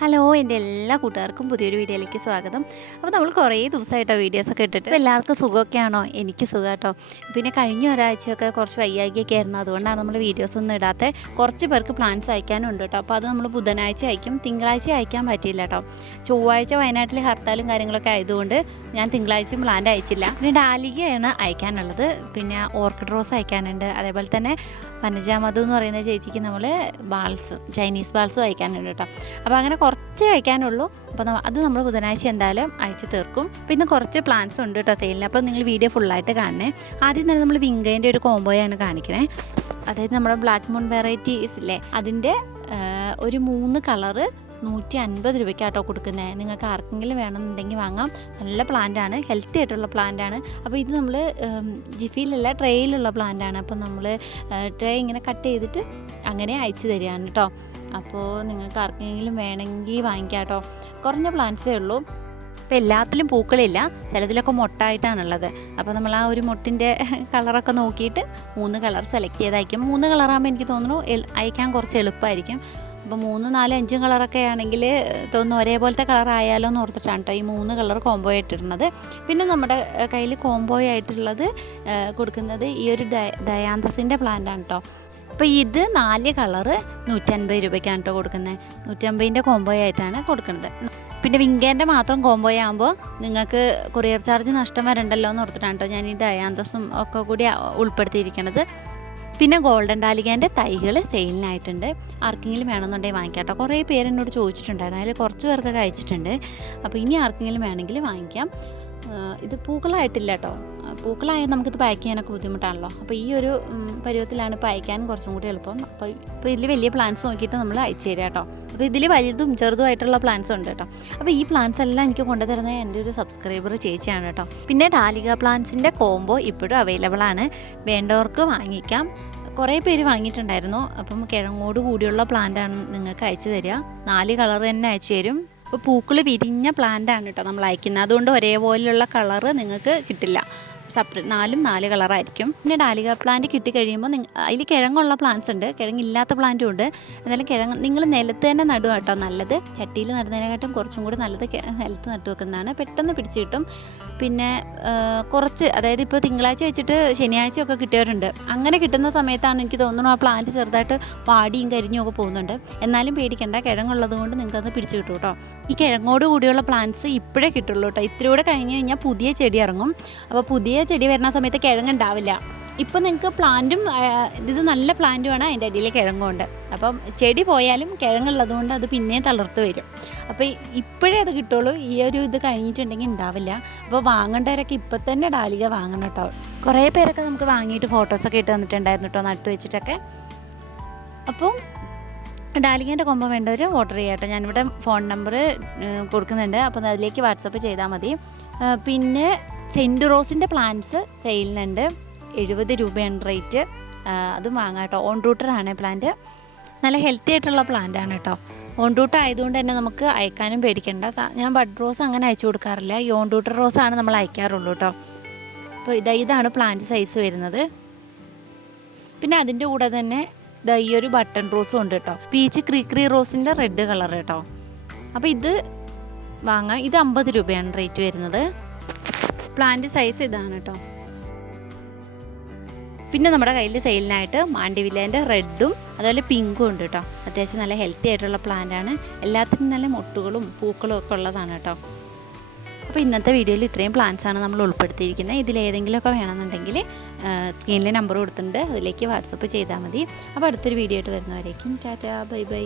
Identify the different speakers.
Speaker 1: Hello എന്റെ എല്ലാ കൂട്ടുകാർക്കും പുതിയൊരു വീഡിയോയിലേക്ക് സ്വാഗതം. അപ്പോൾ നമ്മൾ കുറേ ദിവസമായിട്ടോ വീഡിയോസൊക്കെ ഇട്ടിട്ട്. എല്ലാവർക്കും സുഖമൊക്കെയാണോ? എനിക്ക് സുഖം കേട്ടോ പിന്നെ കഴിഞ്ഞ ഒരാഴ്ചയൊക്കെ കുറച്ച് വയ്യാകിയൊക്കെ ആയിരുന്നു. അതുകൊണ്ടാണ് നമ്മൾ വീഡിയോസ് ഒന്നും ഇടാത്ത. കുറച്ച് പേർക്ക് പ്ലാൻസ് അയക്കാനുണ്ട് കേട്ടോ അപ്പോൾ അത് നമ്മൾ ബുധനാഴ്ച അയക്കും. തിങ്കളാഴ്ച അയക്കാൻ പറ്റില്ല കേട്ടോ ചൊവ്വാഴ്ച വയനാട്ടിൽ ഹർത്താലും കാര്യങ്ങളൊക്കെ ആയതുകൊണ്ട് ഞാൻ തിങ്കളാഴ്ചയും പ്ലാൻ അയച്ചില്ല. പിന്നെ ഡാലികയാണ് അയക്കാനുള്ളത്. പിന്നെ ഓർക്കിഡ് റോസ് അയക്കാനുണ്ട്. അതേപോലെ തന്നെ വനജാമധു എന്ന് പറയുന്ന ചേച്ചിക്ക് നമ്മൾ ബാൾസ് ചൈനീസ് ബാൾസും അയക്കാനുണ്ട് കേട്ടോ അപ്പോൾ അങ്ങനെ കുറച്ച് അയക്കാനുള്ളൂ. അപ്പോൾ അത് നമ്മൾ ബുധനാഴ്ച എന്തായാലും അയച്ചു തീർക്കും. പിന്നെ കുറച്ച് പ്ലാൻസ് ഉണ്ട് കേട്ടോ സെയിലിന് അപ്പോൾ നിങ്ങൾ വീഡിയോ ഫുള്ളായിട്ട് കാണണേ. ആദ്യം തന്നെ നമ്മൾ വിങ്കേന്റെ ഒരു കോംബോയാണ് കാണിക്കണേ. അതായത് നമ്മുടെ ബ്ലാക്ക് മൂൺ വെറൈറ്റീസ് ഇല്ലേ? അതിന്റെ ഒരു മൂന്ന് കളറ് നൂറ്റി അൻപത് രൂപയ്ക്കാട്ടോ കൊടുക്കുന്നത് നിങ്ങൾക്ക് ആർക്കെങ്കിലും വേണമെന്നുണ്ടെങ്കിൽ വാങ്ങാം. നല്ല പ്ലാന്റ് ആണ്. ഹെൽത്തി ആയിട്ടുള്ള പ്ലാന്റ് ആണ്. അപ്പോൾ ഇത് നമ്മൾ ജിഫിയിലല്ല ട്രേയിലുള്ള പ്ലാന്റ് ആണ്. അപ്പോൾ നമ്മൾ ട്രേ ഇങ്ങനെ കട്ട് ചെയ്തിട്ട് അങ്ങനെ അയച്ചു തരികയാണ് കേട്ടോ അപ്പോൾ നിങ്ങൾക്ക് ആർക്കെങ്കിലും വേണമെങ്കിൽ വാങ്ങിക്കാം കേട്ടോ. കുറഞ്ഞ പ്ലാന്റ്സേ ഉള്ളൂ. ഇപ്പോൾ എല്ലാത്തിലും പൂക്കളില്ല. ചിലതിലൊക്കെ മൊട്ടായിട്ടാണുള്ളത്. അപ്പോൾ നമ്മൾ ആ ഒരു മൊട്ടിന്റെ കളറൊക്കെ നോക്കിയിട്ട് മൂന്ന് കളർ സെലക്ട് ചെയ്തായിരിക്കും. മൂന്ന് കളറാകുമ്പോൾ എനിക്ക് തോന്നുന്നു അയക്കാൻ കുറച്ച് എളുപ്പമായിരിക്കും. അപ്പോൾ മൂന്ന് നാലും അഞ്ചും കളറൊക്കെ ആണെങ്കിൽ തോന്നുന്നു ഒരേപോലത്തെ കളർ ആയാലോ എന്ന് ഓർത്തിട്ടാണ് കേട്ടോ ഈ മൂന്ന് കളർ കോംബോ ആയിട്ടിടുന്നത്. പിന്നെ നമ്മുടെ കയ്യിൽ കോംബോ ആയിട്ടുള്ളത് കൊടുക്കുന്നത് ഈ ഒരു ദയാന്തസിന്റെ പ്ലാന്റാണ് കേട്ടോ. അപ്പോൾ ഇത് നാല് കളറ് നൂറ്റൻപത് രൂപയ്ക്കാണ് കേട്ടോ കൊടുക്കുന്നത് നൂറ്റമ്പതിന്റെ കോംബോ ആയിട്ടാണ് കൊടുക്കുന്നത് പിന്നെ വിങ്കേന്റെ മാത്രം കോംബോ ആകുമ്പോൾ നിങ്ങൾക്ക് കൊറിയർ ചാർജ് നഷ്ടം വരണ്ടല്ലോ എന്ന് ഓർത്തിട്ടാണ് കേട്ടോ ഞാൻ ഈ ഡയാന്തസും ഒക്കെ കൂടി ഉൾപ്പെടുത്തിയിരിക്കുന്നത് പിന്നെ ഗോൾഡൻ ഡാലികേന്റെ തൈകൾ സെയിലിനായിട്ടുണ്ട് ആർക്കെങ്കിലും വേണമെന്നുണ്ടെങ്കിൽ വാങ്ങിക്കാം കേട്ടോ കുറേ പേര് എന്നോട് ചോദിച്ചിട്ടുണ്ടായിരുന്നു. അതിൽ കുറച്ച് പേർക്കൊക്കെ അയച്ചിട്ടുണ്ട് അപ്പോൾ ഇനി ആർക്കെങ്കിലും വേണമെങ്കിൽ വാങ്ങിക്കാം. ഇത് പൂക്കളായിട്ടില്ല കേട്ടോ പൂക്കളായ നമുക്കിത് പാക്ക് ചെയ്യാനൊക്കെ ബുദ്ധിമുട്ടാണല്ലോ. അപ്പോൾ ഈ ഒരു പരുവത്തിലാണ് ഇപ്പോൾ അയക്കാൻ കുറച്ചും കൂടി എളുപ്പം. അപ്പോൾ ഇപ്പോൾ ഇതിൽ വലിയ പ്ലാന്റ്സ് നോക്കിയിട്ട് നമ്മൾ അയച്ചു തരാം കേട്ടോ അപ്പോൾ ഇതിൽ വലുതും ചെറുതുമായിട്ടുള്ള പ്ലാന്റ്സ് ഉണ്ട് കേട്ടോ അപ്പോൾ ഈ പ്ലാന്റ്സ് എല്ലാം എനിക്ക് കൊണ്ടുതരുന്നത് എന്റെ ഒരു സബ്സ്ക്രൈബർ ചേച്ചിയാണ് കേട്ടോ പിന്നെ ഡാലിക പ്ലാൻസിന്റെ കോംബോ ഇപ്പോഴും അവൈലബിൾ ആണ്. വേണ്ടവർക്ക് വാങ്ങിക്കാം. കുറേ പേര് വാങ്ങിയിട്ടുണ്ടായിരുന്നു. അപ്പം കിഴങ്ങോട് കൂടിയുള്ള പ്ലാന്റാണ് നിങ്ങൾക്ക് അയച്ചു തരിക. നാല് കളർ തന്നെ അയച്ചു തരും. അപ്പോൾ പൂക്കൾ വിരിഞ്ഞ പ്ലാന്റ് ആണ് കേട്ടോ നമ്മൾ അയക്കുന്നത്. അതുകൊണ്ട് ഒരേപോലെയുള്ള കളറ് നിങ്ങൾക്ക് കിട്ടില്ല. സെപ്പറേറ്റ് നാലും നാല് കളറായിരിക്കും. പിന്നെ ഡാലിക പ്ലാന്റ് കിട്ടിക്കഴിയുമ്പോൾ അതിൽ കിഴങ്ങുള്ള പ്ലാന്റ്സ് ഉണ്ട്. കിഴങ്ങില്ലാത്ത പ്ലാന്റും ഉണ്ട്. എന്നാലും കിഴങ്ങ് നിങ്ങൾ നിലത്ത് തന്നെ നടുക കേട്ടോ നല്ലത് ചട്ടിയിൽ നടുന്നതിനെക്കാട്ടും കുറച്ചും കൂടി നല്ലത് നിലത്ത് നട്ടു വെക്കുന്നതാണ്. പെട്ടെന്ന് പിടിച്ച് കിട്ടും. പിന്നെ കുറച്ച് അതായത് ഇപ്പോൾ തിങ്കളാഴ്ച വെച്ചിട്ട് ശനിയാഴ്ചയൊക്കെ കിട്ടിയവരുണ്ട്. അങ്ങനെ കിട്ടുന്ന സമയത്താണ് എനിക്ക് തോന്നുന്നു ആ പ്ലാന്റ് ചെറുതായിട്ട് വാടിയും കരിഞ്ഞും ഒക്കെ പോകുന്നുണ്ട്. എന്നാലും പേടിക്കണ്ട. കിഴങ്ങുള്ളത് കൊണ്ട് നിങ്ങൾക്കത് പിടിച്ചു കിട്ടും കേട്ടോ ഈ കിഴങ്ങോട് കൂടിയുള്ള പ്ലാന്റ്സ് ഇപ്പോഴേ കിട്ടുള്ളൂ കേട്ടോ ഇത്തിരി കൂടെ കഴിഞ്ഞ് കഴിഞ്ഞാൽ പുതിയ ചെടി ഇറങ്ങും. അപ്പോൾ പുതിയ ചെടി വരുന്ന സമയത്ത് കിഴങ്ങുണ്ടാവില്ല. ഇപ്പം നിങ്ങൾക്ക് പ്ലാന്റും ഇത് നല്ല പ്ലാന്റുമാണ് അതിന്റെ അടിയിൽ കിഴങ്ങുണ്ട്. അപ്പം ചെടി പോയാലും കിഴങ്ങുള്ളത് കൊണ്ട് അത് പിന്നെയും തളർത്ത് വരും. അപ്പോൾ ഇപ്പോഴേ അത് കിട്ടുള്ളൂ. ഈ ഒരു ഇത് കഴിഞ്ഞിട്ടുണ്ടെങ്കിൽ ഉണ്ടാവില്ല. അപ്പോൾ വാങ്ങേണ്ടവരൊക്കെ ഇപ്പം തന്നെ ഡാലിക വാങ്ങണം കേട്ടോ. കുറേ പേരൊക്കെ നമുക്ക് വാങ്ങിയിട്ട് ഫോട്ടോസൊക്കെ ഇട്ട് തന്നിട്ടുണ്ടായിരുന്നു കേട്ടോ നട്ടു വെച്ചിട്ടൊക്കെ. അപ്പം ഡാലികേന്റെ കൊമ്പ വേണ്ടവർ ഓർഡർ ചെയ്യാം കേട്ടോ. ഞാനിവിടെ ഫോൺ നമ്പർ കൊടുക്കുന്നുണ്ട്. അപ്പം അതിലേക്ക് വാട്സപ്പ് ചെയ്താൽ മതി. പിന്നെ സെന്റ് റോസിന്റെ പ്ലാന്റ്സ് സെയിലിനുണ്ട്. എഴുപത് രൂപയാണ് റേറ്റ്. അതും വാങ്ങാം കേട്ടോ. ഓൺ റൂട്ടറാണ് പ്ലാന്റ്. നല്ല ഹെൽത്തി ആയിട്ടുള്ള പ്ലാന്റ് ആണ് കേട്ടോ. ഓൺ റൂട്ട് ആയതുകൊണ്ട് തന്നെ നമുക്ക് അയക്കാനും പേടിക്കണ്ട. ഞാൻ ബഡ് റോസ് അങ്ങനെ അയച്ചു കൊടുക്കാറില്ല. ഈ ഓൺ റൂട്ടർ റോസാണ് നമ്മൾ അയക്കാറുള്ളൂ കേട്ടോ. അപ്പോൾ ഇതാ ഇതാണ് പ്ലാന്റ് സൈസ് വരുന്നത്. പിന്നെ അതിന്റെ കൂടെ തന്നെ ഇതാ ഈ ഒരു ബട്ടൺ റോസും ഉണ്ട് കേട്ടോ. പീച്ച് ക്രീക്രി റോസിന്റെ റെഡ് കളർ കേട്ടോ. അപ്പോൾ ഇത് വാങ്ങാം. ഇത് അമ്പത് രൂപയാണ് റേറ്റ് വരുന്നത്. പ്ലാന്റ് സൈസ് ഇതാണ് കേട്ടോ പിന്നെ നമ്മുടെ കയ്യിൽ സെയിലിനായിട്ട് മാണ്ടിവില്ലേന്റെ റെഡും അതുപോലെ പിങ്കും ഉണ്ട് കേട്ടോ അത്യാവശ്യം നല്ല ഹെൽത്തി ആയിട്ടുള്ള പ്ലാന്റ് ആണ്. എല്ലാത്തിനും നല്ല മുട്ടുകളും പൂക്കളും ഒക്കെ ഉള്ളതാണ് കേട്ടോ അപ്പോൾ ഇന്നത്തെ വീഡിയോയിൽ ഇത്രയും പ്ലാൻസ് ആണ് നമ്മൾ ഉൾപ്പെടുത്തിയിരിക്കുന്നത്. ഇതിലേതെങ്കിലുമൊക്കെ വേണമെന്നുണ്ടെങ്കിൽ സ്ക്രീനിൽ നമ്പർ കൊടുത്തിട്ടുണ്ട്. അതിലേക്ക് വാട്സപ്പ് ചെയ്താൽ മതി. അപ്പോൾ അടുത്തൊരു വീഡിയോ ആയിട്ട് വരുന്നവരേക്കും. Tata bye bye.